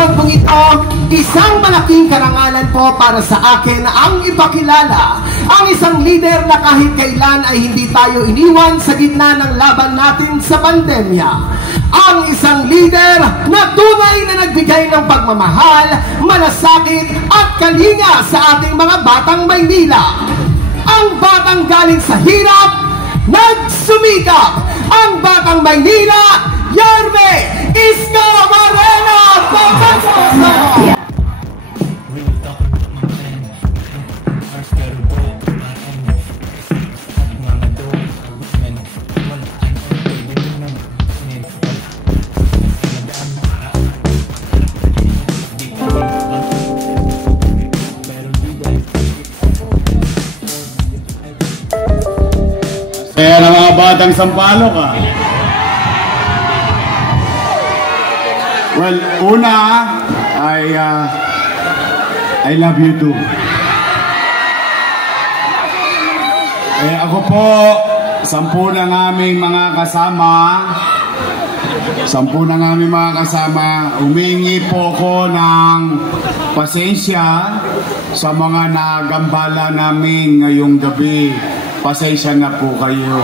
araw pong ito, isang malaking karangalan po para sa akin ang ipakilala ang isang leader na kahit kailan ay hindi tayo iniwan sa gitna ng laban natin sa pandemya. Ang isang leader na tunay na nagbigay ng pagmamahal, malasakit at kalinga sa ating mga batang Maynila. Ang batang galing sa hirap, nagsumikap. Ang batang Maynila, Yorme Isko Moreno! Kaya na mga batang Sampaloc Well, una I love you too. Ako po, 10 ng aming mga kasama, humingi po ko ng pasensya sa mga nagambala namin ngayong gabi. Pasensya na po kayo.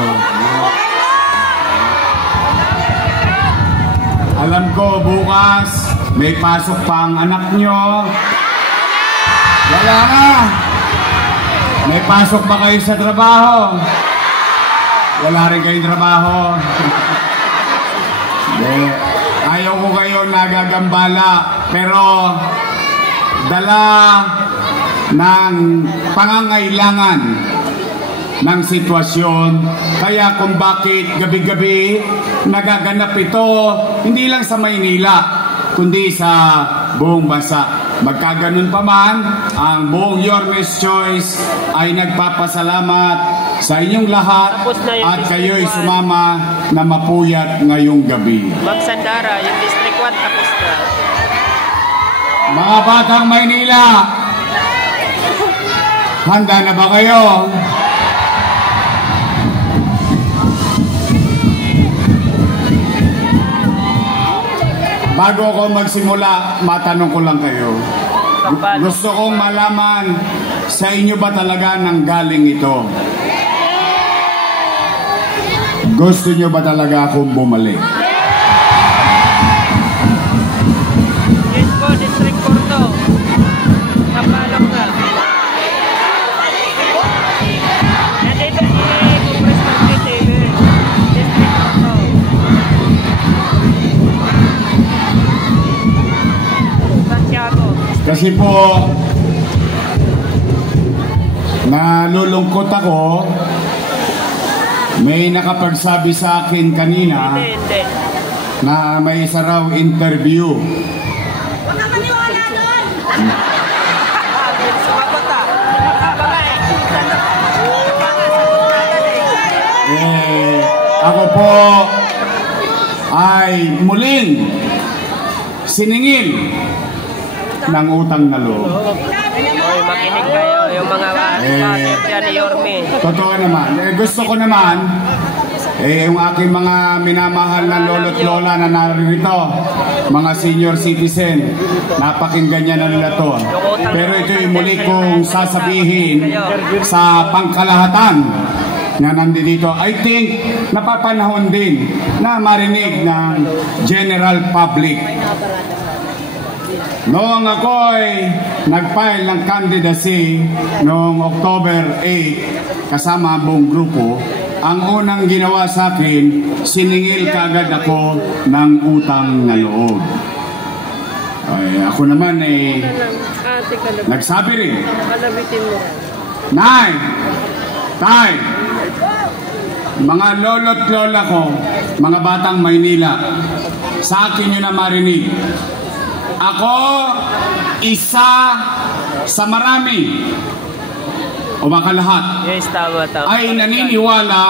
Alam ko bukas may pasok pang anak nyo. Wala na. May pasok ba kayo sa trabaho? Wala rin kayong trabaho. Ayaw ko kayo nagagambala. Pero dala ng pangangailangan ng sitwasyon, kaya kung bakit gabi-gabi nagaganap ito hindi lang sa Maynila kundi sa buong bansa. Magkaganon pa man, ang buong Yorme's Choice ay nagpapasalamat sa inyong lahat at kayo'y sumama na mapuyat ngayong gabi. Magsandara, yung District 1 tapos na. Mga batang Maynila, handa na ba kayo? Bago ako magsimula, matanong ko lang kayo. Gusto kong malaman, sa inyo ba talaga nanggaling ito? Gusto nyo ba talaga akong bumalik? Yes po, District 4 to. Kapalok na. Nandito si Congressman Peter. District 4 to. Kasi po, nalulungkot ako. May nakapagsabi sa akin kanina na may isa raw interview. Huwag ka maniwala doon! Ako po ay muling siningil ng utang na loob. Oy, makinig kayo, yung mga kaser dyan ni Yorme. Totoo naman. Gusto ko naman, yung aking mga minamahal na lolo't lola na narito, mga senior citizen, napakinggan niya na nila to. Pero ito yung muli kong sasabihin sa pangkalahatan na nandito. I think napapanahon din na marinig ng general public. Noong ako ay nag-file ng candidacy noong October 8 kasama ang buong grupo, ang unang ginawa sa akin, siningil kagad ako ng utang na loob. Ay, ako naman nagsabi rin, Nay, Tay, mga lolo't lola ko, mga batang Maynila, sa akin nyo na marinig. Ako, isa sa marami, o baka lahat, yes, tama. ay naniniwala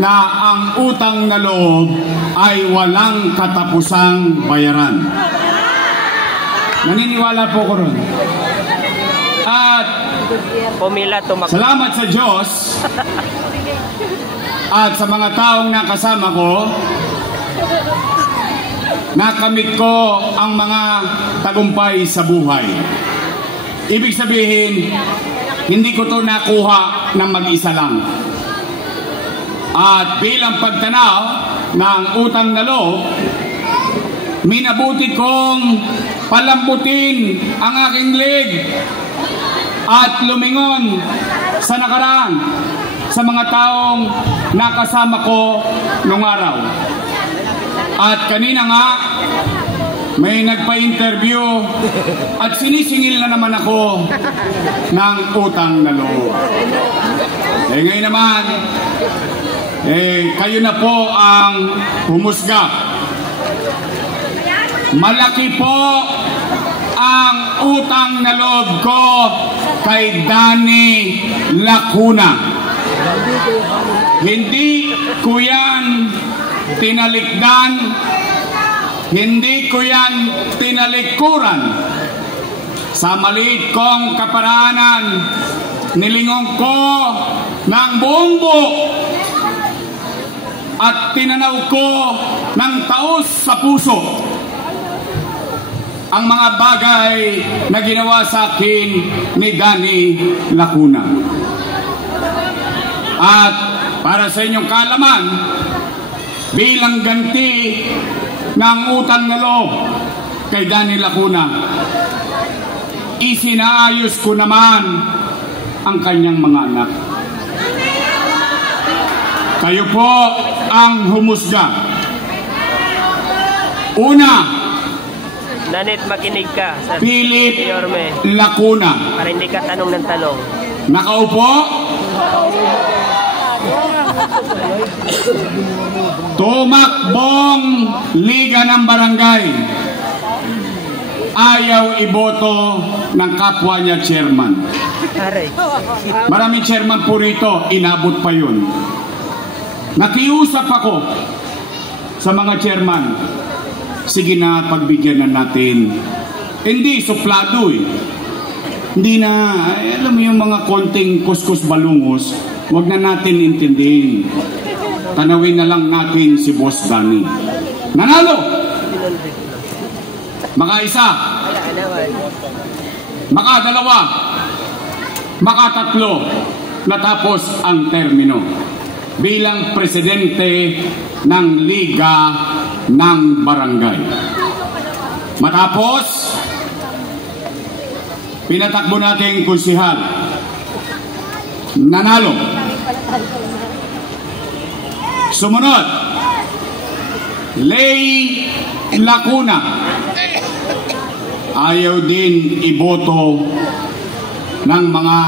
na ang utang na loob ay walang katapusang bayaran. Naniniwala po ko ron. At salamat sa Diyos at sa mga taong nakasama ko, nakamit ko ang mga tagumpay sa buhay. Ibig sabihin, hindi ko to nakuha ng mag-isa lang. At bilang pagtanaw ng utang na loob, minabuti kong palambutin ang aking leg at lumingon sa nakaraan sa mga taong nakasama ko nung araw. At kanina nga, may nagpa-interview at sinisingil na naman ako ng utang na loob. Ngayon naman, kayo na po ang humusga. Malaki po ang utang na loob ko kay Danny Lacuna. Hindi ko yan tinalikdan, hindi ko yan tinalikuran. Sa maliit kong kaparaanan, nilingon ko ng buong buo at tinanaw ko ng taos sa puso ang mga bagay na ginawa sa akin ni Danny Lacuna. At para sa inyong kaalaman, bilang ganti ng utang na loob kay Danny Lacuna, isinaayos ko naman ang kanyang mga anak. Kayo po ang humusga. Una, Nanit, makinig ka. Philip Yorme, Lacuna. para hindi ka tanong ng talong. Nakaupo. Tumakbong Liga ng Barangay. Ayaw iboto ng kapwa niya chairman. Maraming chairman po rito, inabot pa yun. Nakiusap ako sa mga chairman. Sige na, pagbigyan na natin. Hindi, suplado eh. Hindi na, alam mo yung mga konting kuskus balungos, wag na natin intindihin. Tanawin na lang natin si Boss Danny. Nanalo! Maka-isa, maka-dalawa, maka-tatlo, natapos ang termino bilang presidente ng Liga ng Barangay. Matapos, pinatakbo natin konsihal. Nanalo. Sumunod, Lay Lacuna. Ayaw din iboto ng mga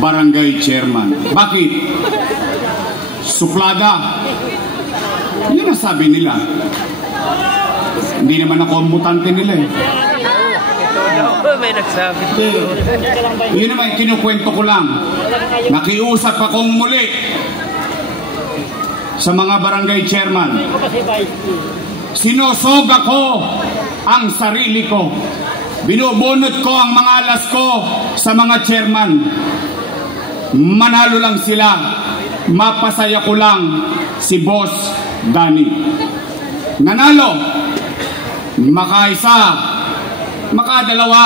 barangay chairman. Bakit? Suplada. Yun ang sabi nila. Hindi naman ako ang butante nila eh. May nagsabi. Yun naman, kinukwento ko lang. Nakiusap akong muli sa mga barangay chairman. Sinosog ako ang sarili ko. Binubunot ko ang mga alas ko sa mga chairman. Manalo lang sila. Mapasaya ko lang si Boss Danny. Nanalo. Maka-isa, maka-dalawa,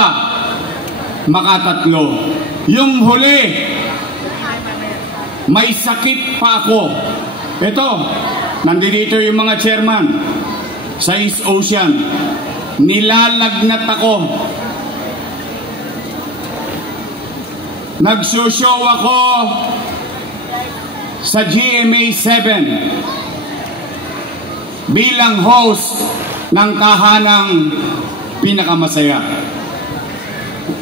maka-tatlo. Yung huli, may sakit pa ako. Ito, nandito yung mga chairman sa East Ocean. Nilalagnat ako. Nagsushow ako sa GMA 7 bilang host ng tahanang pinakamasaya.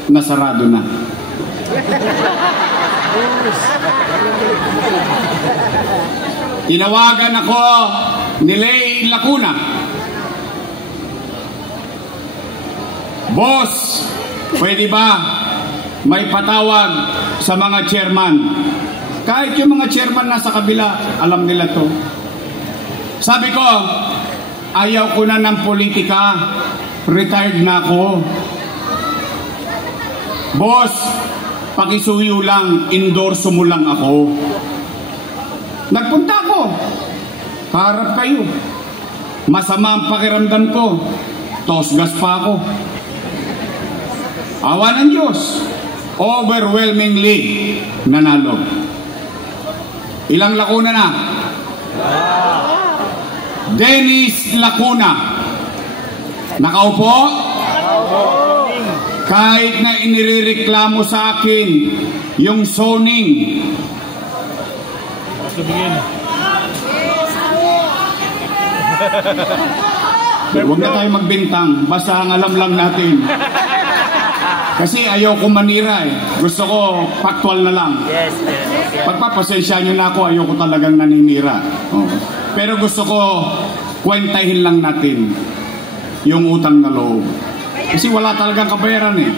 Nasarado na. Tinawagan ako ni Lay Lacuna. Boss, pwede ba may patawag sa mga chairman? Kahit yung mga chairman nasa kabila, alam nila to. Sabi ko, ayaw ko na ng politika. Retired na ako. Boss, pakisuyo lang, endorso mo lang ako. Nagpunta ako. Kaharap kayo. Masama ang pakiramdam ko. Tosgas pa ako. Awa ng Diyos. Overwhelmingly nanalo. Ilang Lacuna na? Dennis Lacuna. Nakaupo? Kahit na inireklamo sa akin yung zoning. Huwag na tayo magbintang. Basta ang alam lang natin. Kasi ayaw ko manira eh. Gusto ko factual na lang. Yes. Pagpapasensya nyo na ako, ayaw ko talagang naninira. Oh. Pero gusto ko kwentahin lang natin yung utang na loob. Kasi wala talagang kabayaran eh.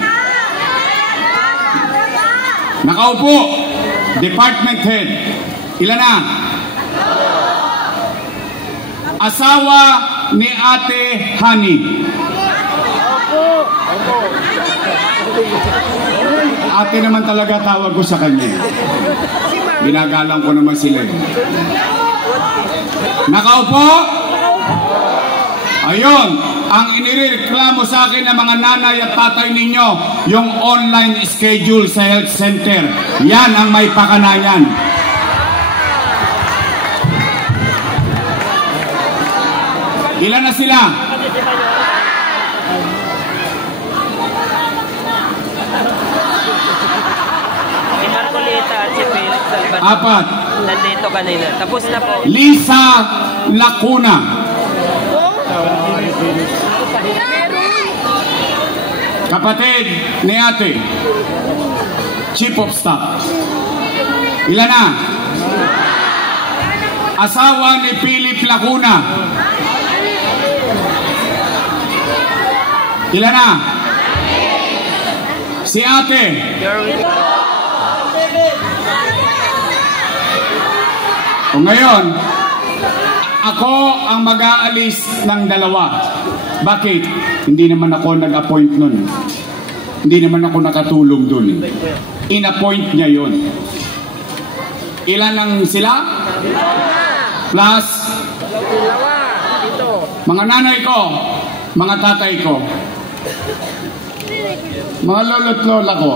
Nakaupo, department head. Ilan na? Asawa ni Ate Hani. Ate naman talaga tawag ko sa kanya. Ginagalang ko naman sila. Nakaupo? Ayun, ang inireklamo sa akin ng mga nanay at tatay ninyo, yung online schedule sa health center. Yan ang may pakanayan. Ilan na sila? Si Marcolita at si Felix Salvador. 4. Nandito kanina. Tapos na po. Lisa Lacuna. Kapatid ni ate. Chief of Staff. Ilan na? Asawa ni Philip Lacuna. Ilan na? Si ate. O ngayon, ako ang mag-aalis ng dalawa. Bakit? Hindi naman ako nag-appoint nun. Hindi naman ako nakatulong dun. In-appoint niya yun. Ilan lang sila? Plus, mga nanay ko, mga tatay ko, mga lolo't lola ko,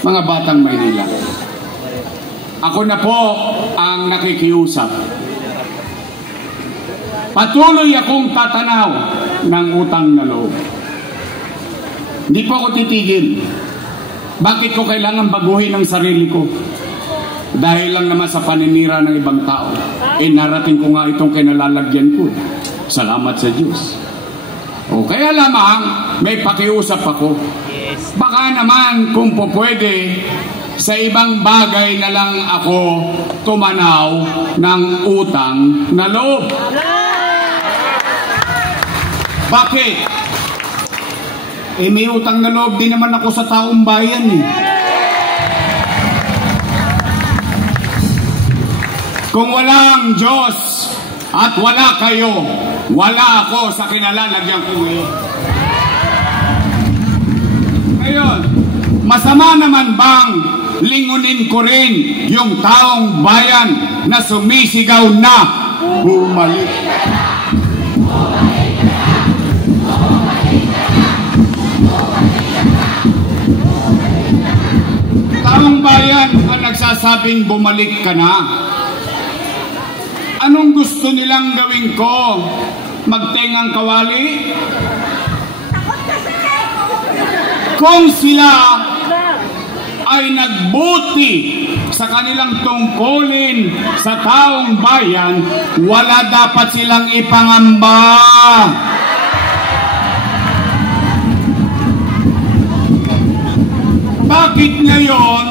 mga batang Maynila. Ako na po ang nakikiusap. Patuloy akong tatanaw ng utang na loob. Hindi po ako titigil. Bakit ko kailangan baguhin ang sarili ko? Dahil lang naman sa paninira ng ibang tao. Narating ko nga itong kinalalagyan ko. Salamat sa Diyos. O kaya lamang may pakiusap ako. Baka naman kung po pwede, sa ibang bagay na lang ako tumanaw ng utang na loob. Bakit? May utang na loob din naman ako sa taong bayan eh. Kung walang Diyos at wala kayo, wala ako sa kinalalagyan ko ngayon. Ngayon, masama naman bang lingunin ko rin yung taong bayan na sumisigaw na bumalik? Taong bayan ang nagsasabing bumalik ka na. Anong gusto nilang gawin ko? Magtengang kawali? Kung sila ay nagbuti sa kanilang tungkulin sa taong bayan, wala dapat silang ipangamba. Bakit ngayon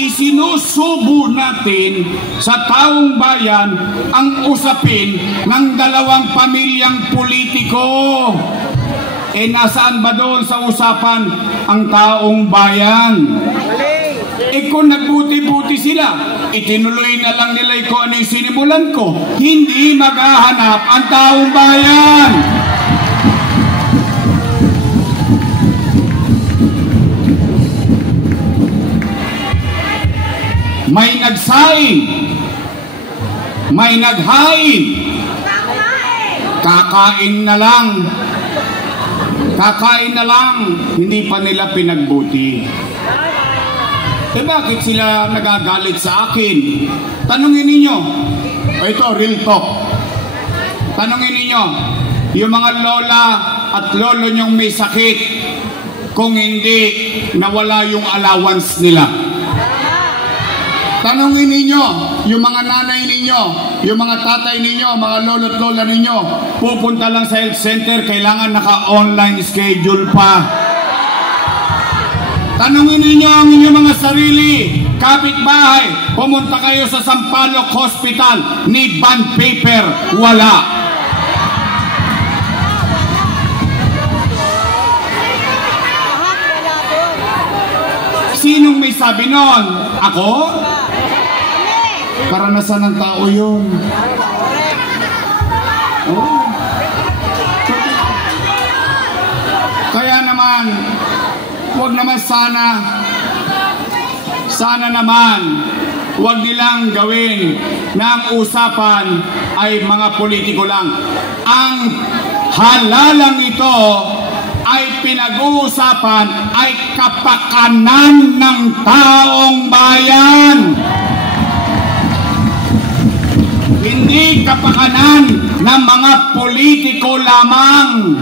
isinusubo natin sa taong bayan ang usapin ng dalawang pamilyang politiko? Nasaan ba doon sa usapan ang taong bayan? Kung nagbuti-buti sila, itinuloy na lang nila kung ano yung sinimulan ko. Hindi maghahanap ang taong bayan. May nagsaing, may naghain, kakain na lang. Kakain na lang, hindi pa nila pinagbuti. Eh bakit sila nagagalit sa akin? Tanungin ninyo. Ito, real talk. Tanungin ninyo, yung mga lola at lolo nyong may sakit, kung hindi nawala yung allowance nila. Tanungin ninyo, yung mga nanay ninyo, yung mga tatay ninyo, mga lolo at lola ninyo, pupunta lang sa health center, kailangan naka-online schedule pa. Tanungin ninyo ang inyong mga sarili, kapitbahay, pumunta kayo sa Sampaloc Hospital, need bond paper, wala. Sinong may sabi nun? Ako? Karanasan ng tao yun. Oh. Kaya naman, huwag naman sana naman, huwag nilang gawin na ang usapan ay mga politiko lang. Ang halalang ito ay pinag-uusapan ay kapakanan ng taong bayan. Hindi kapakanan ng mga politiko lamang.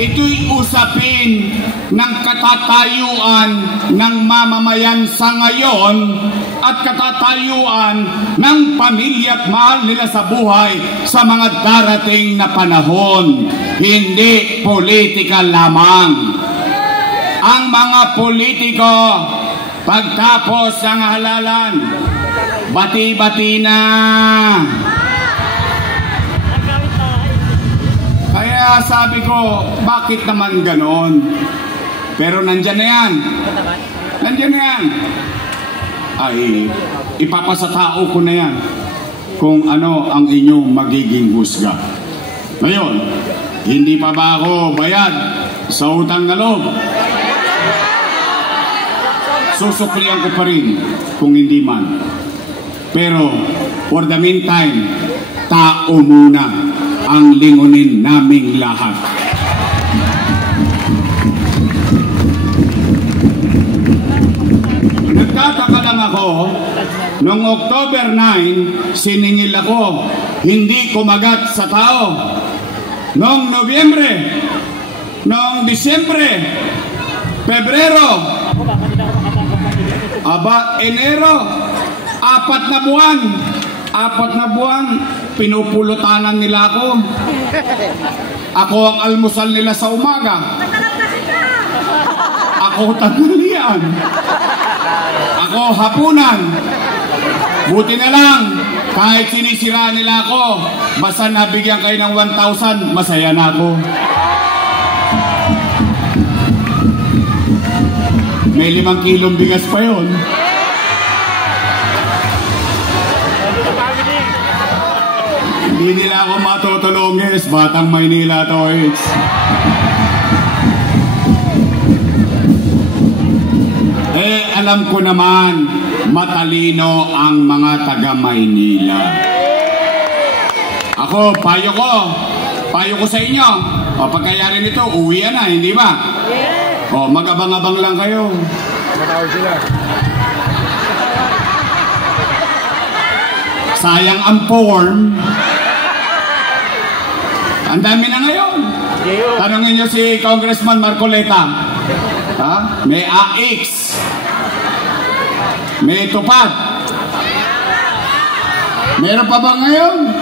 Ito'y usapin ng katatayuan ng mamamayan sa ngayon at katatayuan ng pamilya at mahal nila sa buhay sa mga darating na panahon. Hindi politika lamang. Ang mga politiko, pagtapos ng halalan, bati-bati na. Kaya sabi ko, bakit naman ganon? Pero nandyan na yan. Nandyan na yan. Ay, ipapasa tao ko na yan kung ano ang inyong magiging husga. Ngayon, hindi pa ba ako bayad sa utang na loob? Susuklian ko pa rin kung hindi man. Pero, for the meantime, tao muna ang lingunin naming lahat. Nagtataka lang ako, noong October 9, siningil ako, hindi kumagat sa tao. Noong Nobyembre, noong Disyembre, Pebrero, Enero, 4 na buwan, pinupulutanan nila ako. Ako ang almusal nila sa umaga. Ako tanghalian. Ako hapunan. Buti na lang, kahit sinisira nila ako, basta nabigyan kayo ng 1,000, masaya na ako. May 5 kilong bigas pa yun. Hindi nila ako matutulongis, Batang Maynila to. Alam ko naman, matalino ang mga taga Maynila. Ako, payo ko sa inyo. O pagkayari nito, uwi na, hindi ba? O magabang-abang lang kayo. Sayang ang form. Ang dami na ngayon. Tanungin nyo si Congressman Marcoleta. Ha? May AX. May tupad. Meron pa ba ngayon?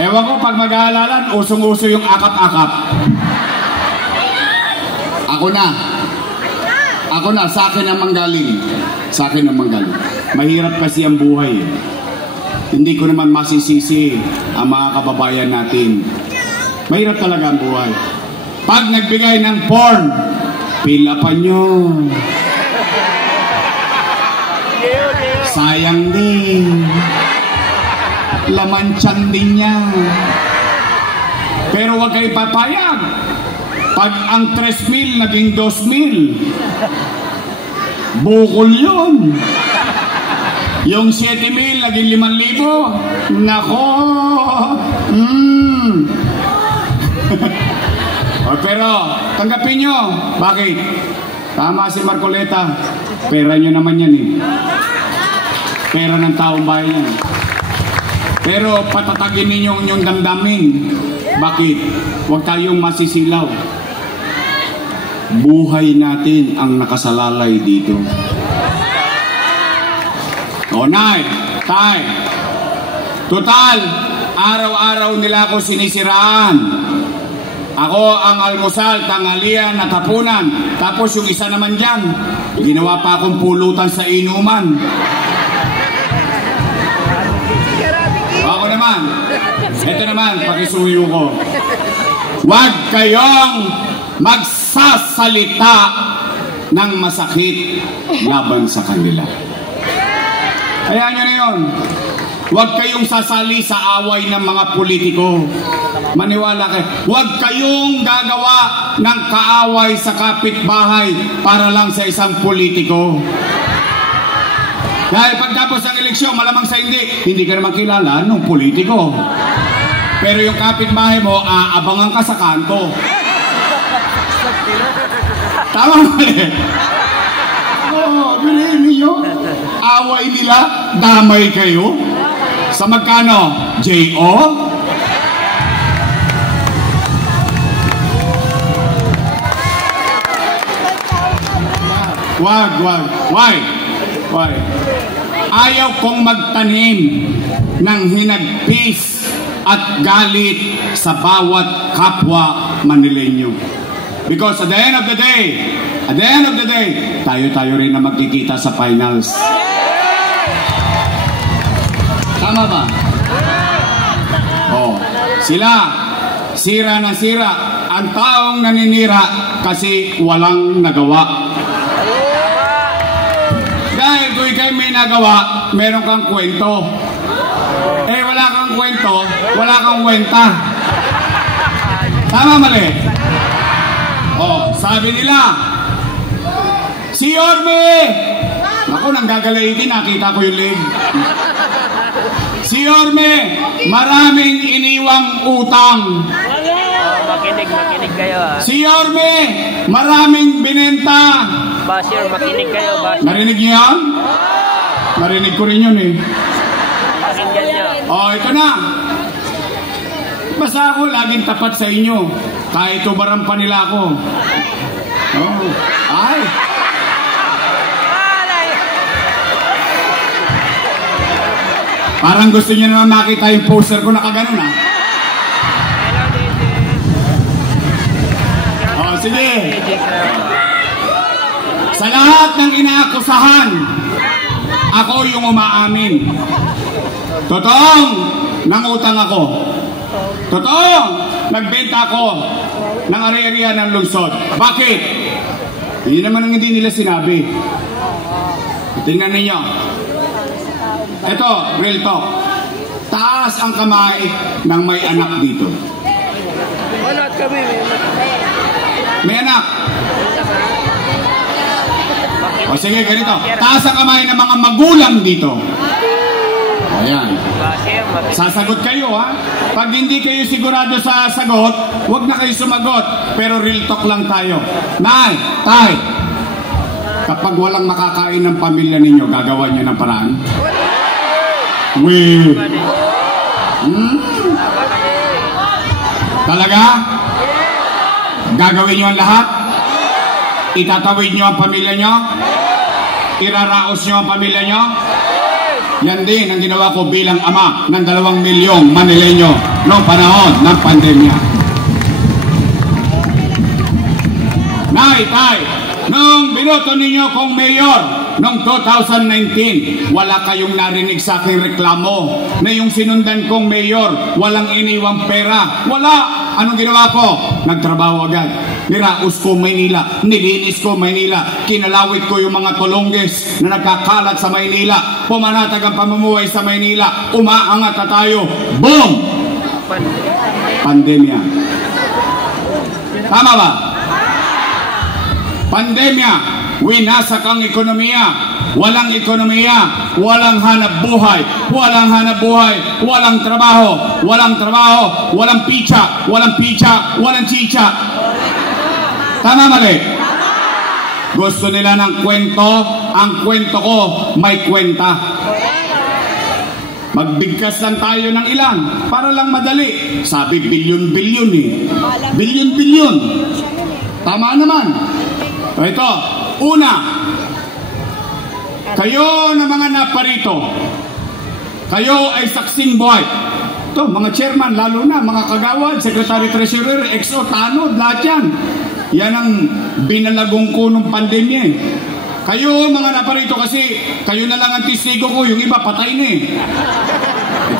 Ewan ko, pag mag-aalalan, usong-uso yung akap-akap. Ako na, sa akin ang manggaling. Sa akin ang manggaling. Mahirap kasi ang buhay. Hindi ko naman masisisi ang mga kababayan natin. Mahirap talaga ang buhay. Pag nagbigay ng porn, pilapan nyo. Sayang din. Laman tiyan din niya. Pero huwag kayo papayag. Pag ang 3,000 naging 2,000, bukol yun. Yung 7,000 naging 5,000, nako, Pero, tanggapin nyo. Bakit? Tama si Marcoleta. Pera nyo naman yan eh. Pera ng taong bayan yan. Pero patatagin ninyo ang inyong damdamin. Bakit? Huwag tayong masisilaw. Buhay natin ang nakasalalay dito. O, Nay, Tay, total, araw-araw nila ako sinisiraan. Ako ang almusal, tanghalian at hapunan. Tapos yung isa naman dyan, ginawa pa akong pulutan sa inuman. Ako naman, ito naman, pakisuyo ko. Huwag kayong magsasalita ng masakit laban sa kanila. Hayaan nyo na yun. Huwag kayong sasali sa away ng mga politiko. Maniwala kayo. Huwag kayong gagawa ng kaaway sa kapitbahay para lang sa isang politiko. Dahil pagtapos ng eleksyon, malamang sa hindi ka naman kilala ng politiko. Pero yung kapitbahay mo, aabangan ka sa kanto. Tama ba eh? Oo, bilhin ninyo. Away nila, damay kayo. Sa magkano? J.O.? Wag. Why? Ayaw kong magtanim ng hinagpis at galit sa bawat kapwa Manileño. Because at the end of the day, tayo rin na magkikita sa finals. Tama ba? Oh, sila, sira na sira. Ang taong naninira kasi walang nagawa. Dahil kung ikay may nagawa, meron kang kwento. Eh, wala kang kwento, wala kang kwenta. Tama, mali? Oh, sabi nila, si Yorme! Ako, nang gagalaitin, nakita ko yung leg. Si Yorme, maraming iniwang utang. Makinig kayo ha. Si Yorme, maraming binenta. Basir, makinig kayo. Basir. Narinig niyo yan? Narinig ko rin yun eh. Pakinggan nyo. Oh, ito na. Basta ako laging tapat sa inyo. Kahit ubaran pa nila ako. Oh. Ay. Parang gusto niyo naman makita yung poster ko nakaganon ha. Oh, sige. Sa lahat ng inaakusahan, ako yung umaamin. Totoong nangutang ako. Totoong nagbenta ako ng ari-arian ng lungsod. Bakit? Hindi naman ang hindi nila sinabi. Tingnan ninyo. Ito, real talk. Taas ang kamay ng may anak dito. Wala kami. May anak. O sige, ganito. Taas ang kamay ng mga magulang dito. Ayan. Sasagot kayo ha. Pag hindi kayo sigurado sa sagot, huwag na kayo sumagot. Pero real talk lang tayo. Nay, Tay, kapag walang makakain ng pamilya ninyo, gagawa niyo ng paraan? Talaga? Gagawin niyo ang lahat? Itatawid niyo ang pamilya niyo? Iraraos niyo ang pamilya niyo? Yan din ang ginawa ko bilang ama ng 2 milyong Manileño noong panahon ng pandemya. Nay, Tay, nung binoto ninyo kong mayor noong 2019, wala kayong narinig sa aking reklamo na yung sinundan kong mayor, walang iniwang pera. Wala! Anong ginawa ko? Nagtrabaho agad. Niraos ko Maynila, nilinis ko Maynila, kinalawit ko yung mga tulongges na nagkakalat sa Maynila, pumanatag ang pamumuhay sa Maynila, umaangat na tayo. Boom! Pandemya. Tama ba? Pandemya. Winasak ang ekonomiya. Walang ekonomiya, walang hanap buhay, walang hanap buhay, walang trabaho, walang trabaho, walang picha, walang picha, walang chicha. Tama mali? Gusto nila ng kwento, ang kwento ko may kwenta. Magbigkas lang tayo ng ilan para lang madali. Sabi bilyon-bilyon eh. Bilyon-bilyon. Tama naman. Ito, una, kayo na mga naparito, kayo ay saksing buhay. Ito, mga chairman, lalo na, mga kagawad, secretary treasurer, exo, tanod, lahat yan. Yan ang binalagong ko nung pandemya eh. Kayo mga naparito kasi kayo na lang ang testigo ko, yung iba patay na eh.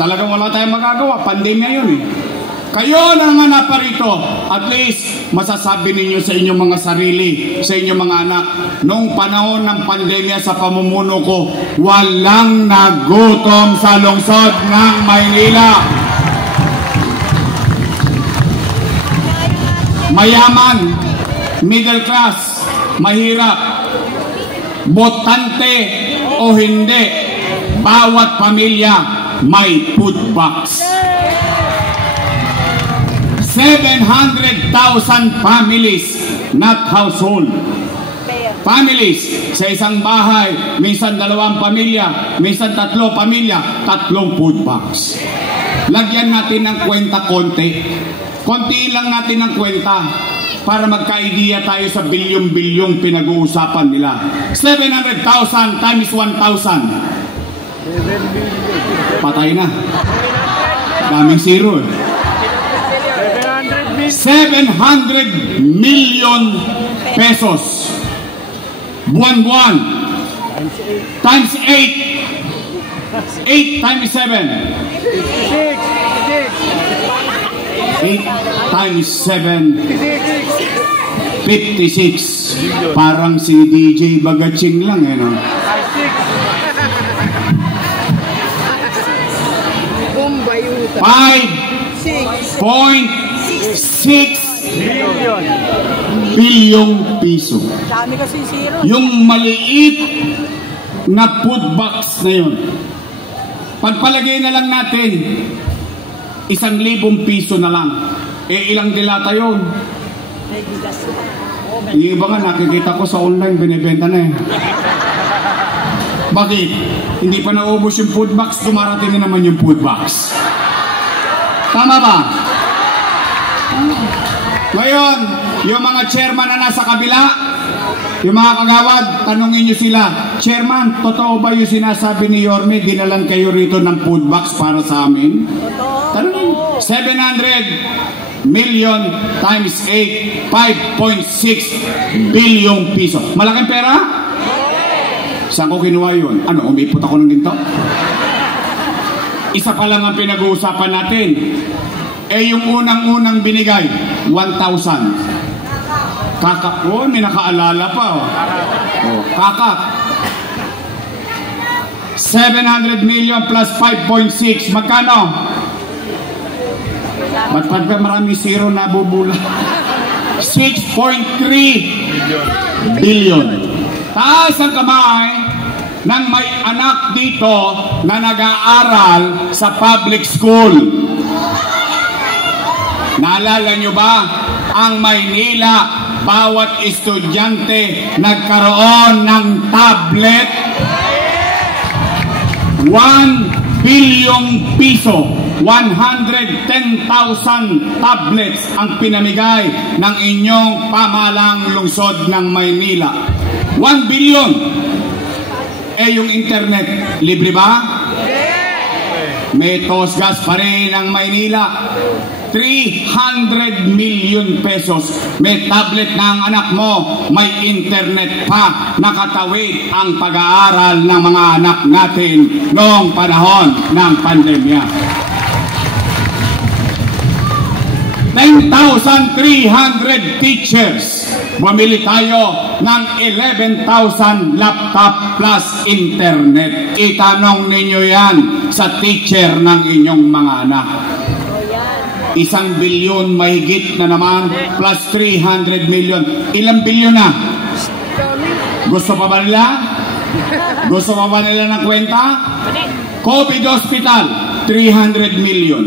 Talagang wala tayong magagawa, pandemya yun eh. Kayo na nga naparito, at least masasabi ninyo sa inyong mga sarili, sa inyong mga anak, nung panahon ng pandemya sa pamumuno ko, walang nagutom sa lungsod ng Maynila. Mayaman, middle class, mahirap, botante o hindi, bawat pamilya may food box. 700,000 families, not household. Families, sa isang bahay, minsan 2 pamilya, minsan 3 pamilya, 3 food box. Lagyan natin ng kwenta konti. Konti lang natin ng kwenta para magka-idea tayo sa bilyong-bilyong pinag-uusapan nila. 700,000 times 1,000. Patay na. Daming zero eh. 700 million pesos. Buwan-buwan. Times 8. 8 times 7. 8 times 7. 56. Parang si DJ Bagaching lang eh, no? 5.6 bilyong piso. Yung maliit na food box na yun, pagpalagay na lang natin 1,000 piso na lang, eh ilang dilata yun? Yung iba nga nakikita ko sa online, binibenta na eh. Bakit? Hindi pa naubos yung food box, dumarating na naman yung food box. Tama ba? Ngayon, yung mga chairman na nasa kabila, yung mga kagawad, tanungin nyo sila, Chairman, totoo ba yung sinasabi ni Yorme, dinalan kayo rito ng food box para sa amin? Tanungin, 700 million times 8, 5.6 bilyong piso. Malaking pera? Saan ko kinuha yun? Ano, umipot ako ng ginto? Isa pa lang ang pinag-uusapan natin. Eh yung unang-unang binigay, 1,000. Kakak, oh, may nakaalala pa. Oh, kakak. 700 million plus 5.6. Magkano? Ba't pa maraming zero na bubula? 6.3 billion. Taas ang kamay ng may anak dito na nag-aaral sa public school. Naalala nyo ba? Ang Maynila, bawat estudyante nagkaroon ng tablet. 1 bilyong piso, 110,000 tablets ang pinamigay ng inyong pamahalang lungsod ng Maynila. 1 billion. Eh yung internet, libre ba? May tosgas pa rin ang Maynila. 300 million pesos. May tablet na ang anak mo, may internet pa. Nakatawid ang pag-aaral ng mga anak natin noong panahon ng pandemya. 10,300 teachers. Bumili tayo ng 11,000 laptop plus internet. Itanong ninyo yan sa teacher ng inyong mga anak. 1 bilyon mahigit na naman plus 300 million. Ilang bilyon na? Gusto pa ba nila? Gusto pa ba nila ng kwenta? COVID Hospital, 300 million.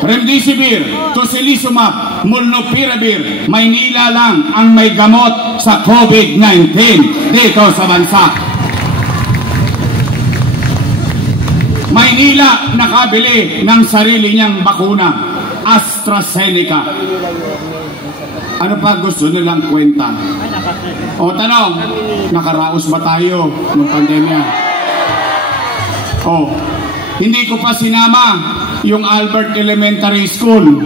Remdesivir, Tocilizumab, Molnupiravir, Maynila lang ang may gamot sa COVID-19 dito sa bansa. Maynila nakabili ng sarili niyang bakuna, AstraZeneca. Ano pa gusto nilang kwenta? O tanong, nakaraos ba tayo ng pandemya? O, hindi ko pa sinama yung Albert Elementary School.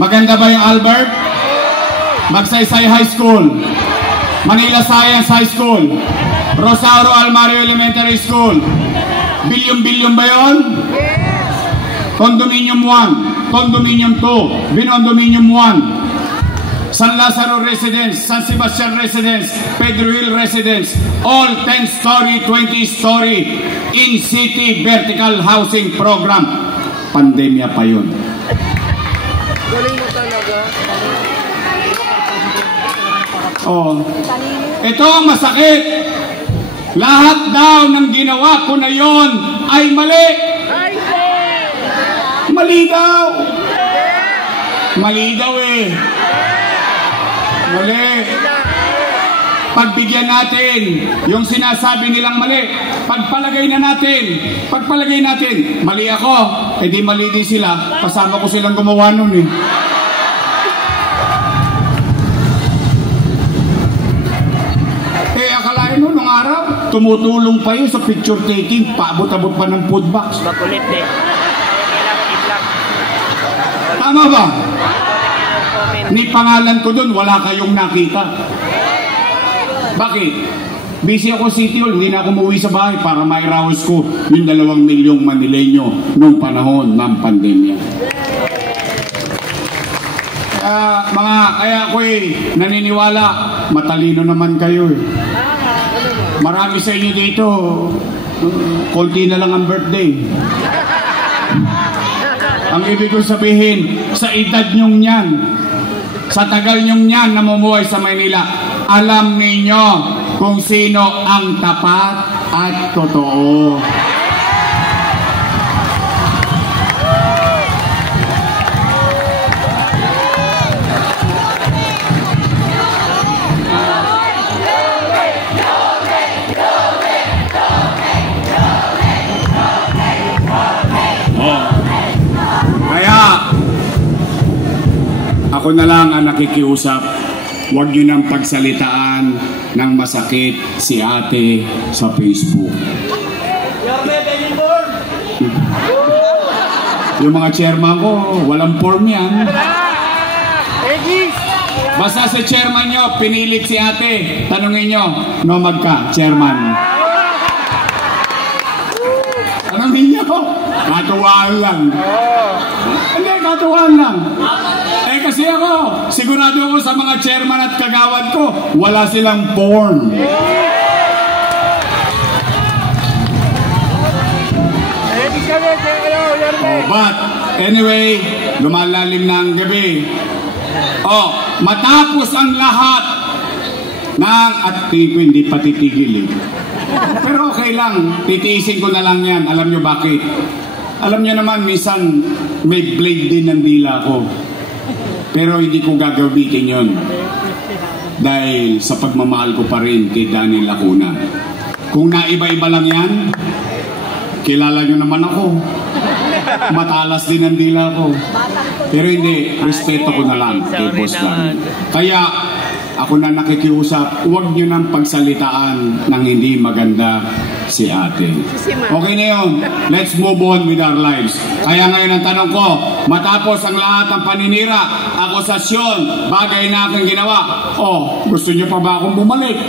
Maganda ba yung Albert? Magsaysay High School, Manila Science High School, Rosario Almario Elementary School. Bilyon-bilyon ba yun? Condominium 1, Condominium 2, Binondominium 1, San Lazaro Residence, San Sebastian Residence, Pedro Hill Residence, all 10-story, 20-story in-city vertical housing program. Pandemya pa yun. Galing mo talaga. Oh, ito ang masakit. Lahat daw ng ginawa ko na yon ay mali. Mali daw. Mali daw eh. Mali. Pagbigyan natin yung sinasabi nilang mali. Pagpalagay natin, mali ako, edi mali din sila. Kasama ko silang gumawa nun eh. Akalain mo nung araw, tumutulong pa yun sa picture taking, paabot-abot pa ng food box. Makulit eh. Kailangan i-block. Tama ba? Ni pangalan ko dun, wala kayong nakita. Bakit? Busy ako City Hall, hindi na ako umuwi sa bahay para mairawas ko yung 2 milyong Manileño noong panahon ng pandemya. Kaya ako naniniwala, matalino naman kayo eh. Marami sa inyo dito, konti na lang ang birthday. Ang ibig ko sabihin, sa edad nyong yan, sa tagal nyong yan namumuhay sa Maynila, alam ninyo kung sino ang tapat at totoo. Ako na lang ang nakikiusap, huwag nyo nang pagsalitaan ng masakit si ate sa Facebook. Yung mga chairman ko, walang form yan. Basta sa chairman nyo, pinilit si ate, tanungin nyo, no magka, chairman. Tanungin nyo, katuwaan lang. Hindi, katuwaan lang. Kasi ako, sigurado ako sa mga chairman at kagawad ko, wala silang form. But, anyway, lumalalim na ang gabi. Matapos ang lahat ng, at hindi pa titigil eh. Pero okay lang, titiisin ko na lang yan. Alam nyo bakit? Alam nyo naman, minsan may blade din ng dila ko. Pero hindi ko gagamitin yun. Dahil sa pagmamahal ko pa rin kay Danny Lacuna. Kung naiba-iba lang yan, kilala nyo naman ako. Matalas din ang dila ko. Pero hindi, respeto ko na lang kay Boss Danny. Kaya ako na nakikiusap, huwag nyo nang pagsalitaan ng hindi maganda si ate. Okay na yun. Let's move on with our lives. Kaya ngayon ang tanong ko, matapos ang lahat ng paninira, akusasyon, bagay na aking ginawa, gusto nyo pa ba akong bumalik?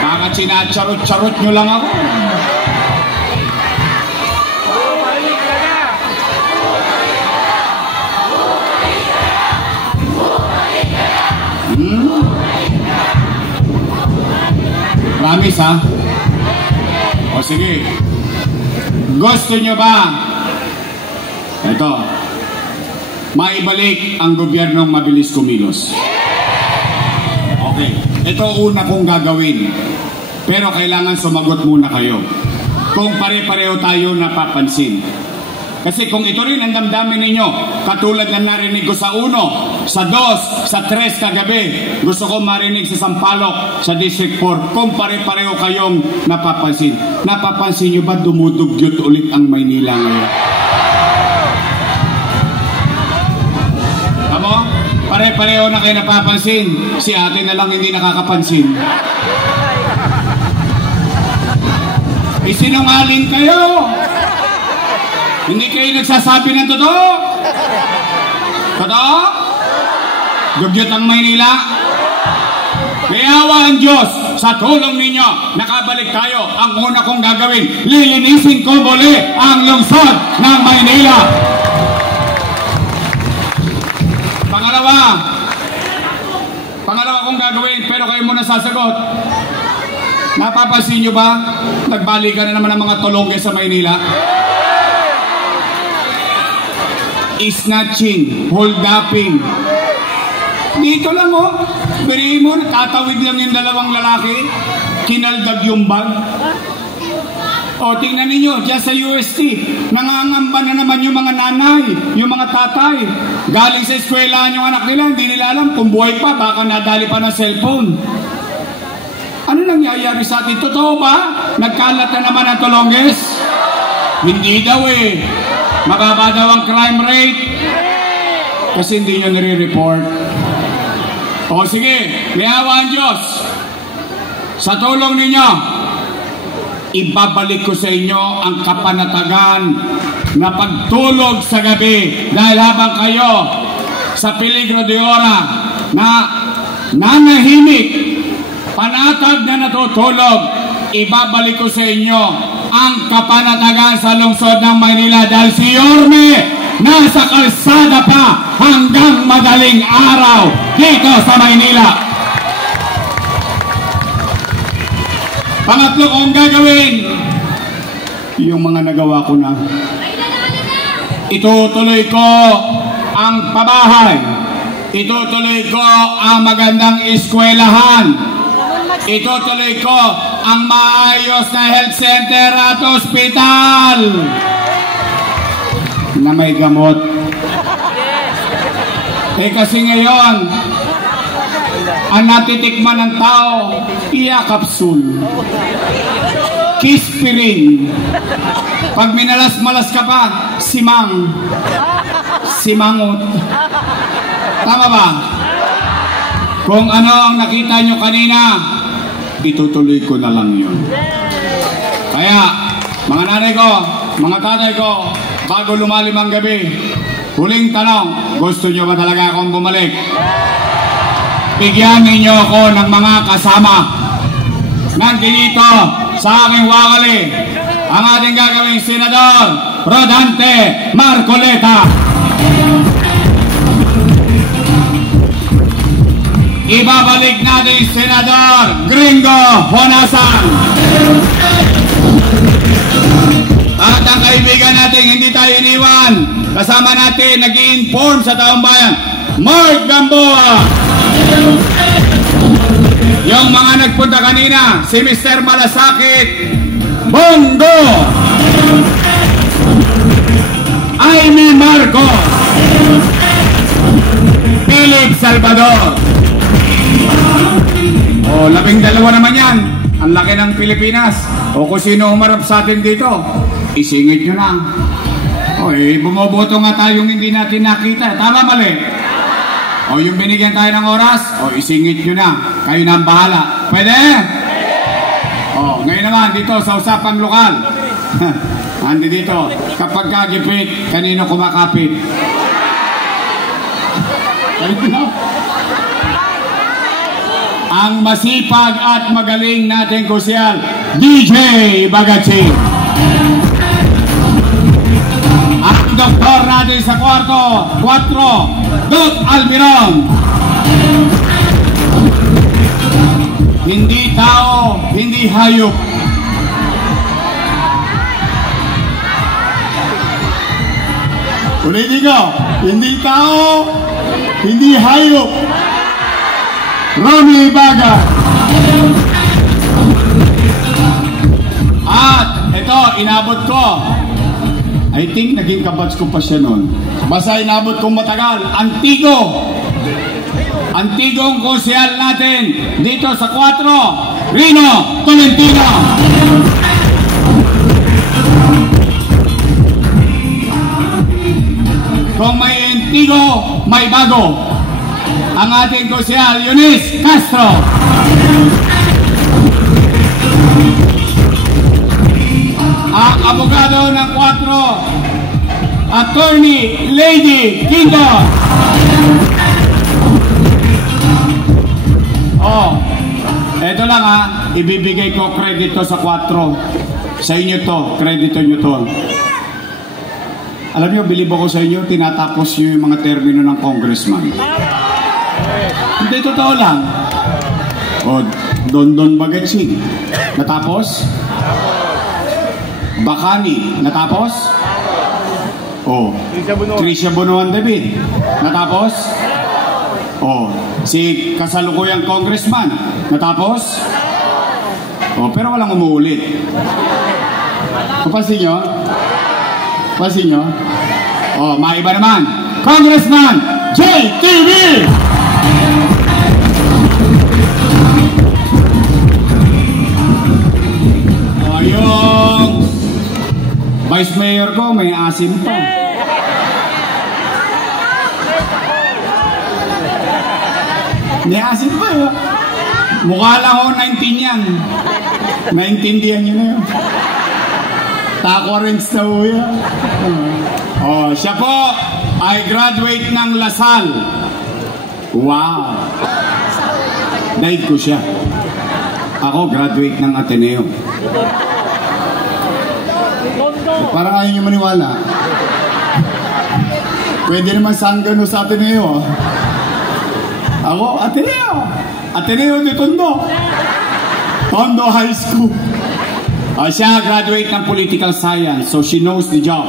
Baka sinacharot-charot nyo lang ako. Promise ha? O sige. Gusto nyo ba? Ito. maibalik ang gobyernong mabilis kumilos. Okay, ito una kong gagawin. Pero kailangan sumagot muna kayo. Kung pare-pareho tayo napapansin. Kasi kung ito rin ang damdamin ninyo, katulad na narinig ko sa 1, sa 2, sa 3 kagabi, gusto ko marinig sa Sampaloc, sa District 4, kung pare-pareho kayong napapansin. Napapansin nyo ba dumudugyot ulit ang Maynila ngayon? Tama? Pare-pareho na kayo napapansin. Si ate na lang hindi nakakapansin. Isinungaling kayo! Hindi kayo nagsasabi ng totoo? Totoo? Dugyot ang Maynila? May awa ang Diyos, sa tulong ninyo, nakabalik tayo. Ang una kong gagawin, lilinisin ko muli ang lungsod ng Maynila. Pangalawa kong gagawin, pero kayo muna sasagot. Napapansin nyo ba? Nagbalikan na naman ang mga tulongge sa Maynila. Snatching, hold-upping. Dito lang beriin mo, tatawid lang yung dalawang lalaki, kinaldag yung bag. Tingnan ninyo, dyan sa UST, nangangamba na naman yung mga nanay, yung mga tatay. Galing sa eskwelahan yung anak nila, hindi nila alam kung buhay pa, baka nadali pa ng cellphone. Ano nangyayari sa atin? Totoo ba? Nagkalat na naman ang tulongges? Hindi daw Mababa daw ang crime rate. Kasi hindi nyo nire-report. Sige, may awa ang Diyos. Sa tulong ninyo, ibabalik ko sa inyo ang kapanatagan na pagtulog sa gabi. Dahil habang kayo sa peligro de ora na nanahimik, panatag na natutulog, ibabalik ko sa inyo ang kapanatagan sa lungsod ng Maynila dahil si Yorme nasa kalsada pa hanggang madaling araw dito sa Maynila. Pangatlo kong gagawin, yung mga nagawa ko na. Itutuloy ko ang pabahay. Itutuloy ko ang magandang eskwelahan. Itutuloy ko ang maayos na health center at ospital na may gamot. Kasi ngayon, ang natitikman ng tao, iya-kapsul, kispirin. Pag minalas-malas ka pa, simang, simangot. Tama ba? Kung ano ang nakita nyo kanina, itutuloy ko na lang yun. Kaya, mga nanay ko, mga tatay ko, bago lumalim ang gabi, huling tanong, gusto nyo ba talaga akong bumalik? Bigyan ninyo ako ng mga kasama. Nandito sa aking wakali, ang ating gagawing Senador Rodante Marcoleta. Ibabalik natin Senador Gringo Honasan. At ang kaibigan natin, hindi tayo iniwan. Kasama natin, nag-i-inform sa taong bayan, Mark Gamboa. Yung mga nagpunta kanina, si Mr. Malasakit, Bongo, Amy Marcos, Philip Salvador. 12 naman yan. Ang laki ng Pilipinas. O kung sino humarap sa atin dito, isingit nyo na. Bumoboto nga tayong hindi natin nakita. Tama, mali? Yung binigyan tayo ng oras, isingit nyo na. Kayo na ang bahala. Pwede? Ngayon naman, dito sa usapang lokal. Andi dito, kapag kagipit, kanino kumakapit? Ang masipag at magaling nating kusyal, DJ Bagachi. Ang doktor natin sa kwarto, 4, Doc Almiron. Hindi tao, hindi hayop. Ulitin ko, hindi tao, hindi hayop. Ronnie Baga. At ito, inabot ko. I think naging kabatch ko pa siya noon. Basta inabot kong matagal. Antigong konsyal natin dito sa 4, Rino Tolentino. Kung may Antigo, may bago. Ang ating konsyal, Eunice Castro. Ang abogado ng 4, Attorney Lady Quinto. Oh, eto lang ha, ibibigay ko kredito sa 4. Sa inyo to, kredito nyo to. Alam nyo, bilib ako sa inyo, tinatapos nyo yung mga termino ng congressman. Hindi, totoo lang. O, Dondon Bagatsing, natapos? Bakani, natapos? O, Tricia Bonoan David, natapos? O, si kasalukuyang congressman, natapos? O, pero walang umuulit. Kapansin nyo? Pansin nyo? O, maiba naman. Congressman JTV! O, yung Vice Mayor ko, may asim pa. May asim pa yun. Mukha lang ako 19 yan. Naintindihan nyo na yun. Taco-rings na ho yan. Oh, siya po ay graduate ng Lasal. Wow. Daig ko siya. Ako graduate ng Ateneo. Parang ayaw nyo maniwala. Pwede naman sanggano sa Ateneo. Ako, Ateneo. Ateneo de Tondo. Tondo High School. Siya graduate ng political science, so she knows the job.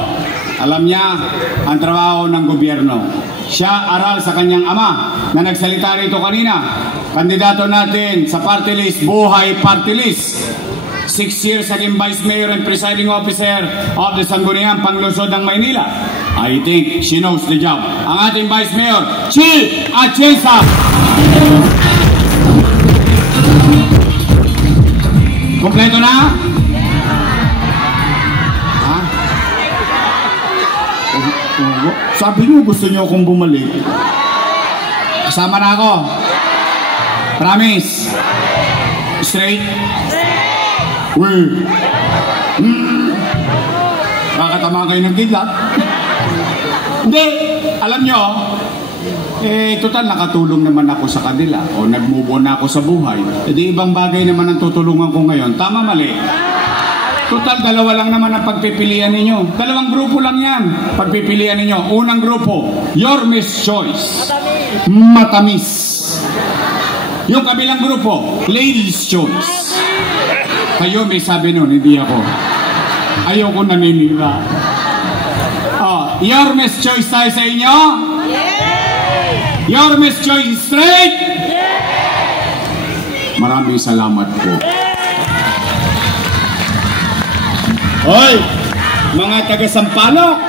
Alam niya ang trabaho ng gobyerno. Siya aral sa kanyang ama na nagsalita rito kanina. Kandidato natin sa party list, Buhay Party List. 6 years naging Vice Mayor and Presiding Officer of the Sangguniang Panglungsod ng Maynila. I think she knows the job. Ang ating Vice Mayor, Chi Atienza. Kompleto na? Ha? Sabi niyo gusto niyo akong bumalik. Kasama na ako. Promise. Straight? Wait. Kakatama kayo ng kidlat. Hindi. Alam nyo, total nakatulong naman ako sa kanila o nag-move on na ako sa buhay. Di ibang bagay naman ang tutulungan ko ngayon. Tama, mali? Total, dalawa lang naman ang pagpipilian ninyo. Dalawang grupo lang yan. Pagpipilian ninyo. Unang grupo, Your Miss Choice. Matamis. Yung kabilang grupo, Ladies Choice. Kayo may sabi nun, hindi ako. Ayoko naninira. Your Miss Choice tayo sa inyo? Your Miss Choice straight? Maraming salamat po. Hoy, mga taga-Sampaloc,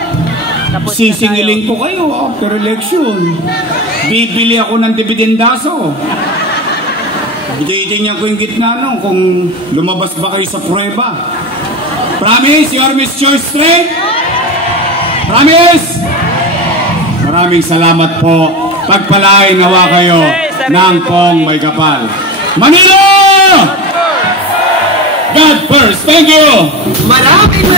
sisingiling ko kayo after election. Bibili ako ng dibidendaso. Titingnan ko yung gitna nung kung lumabas ba kayo sa prueba. Promise, Your Miss Choice straight? Promise? Maraming salamat po. Pagpalain nawa kayo ng pong may kapal. Manila! God first. Thank you! Maraming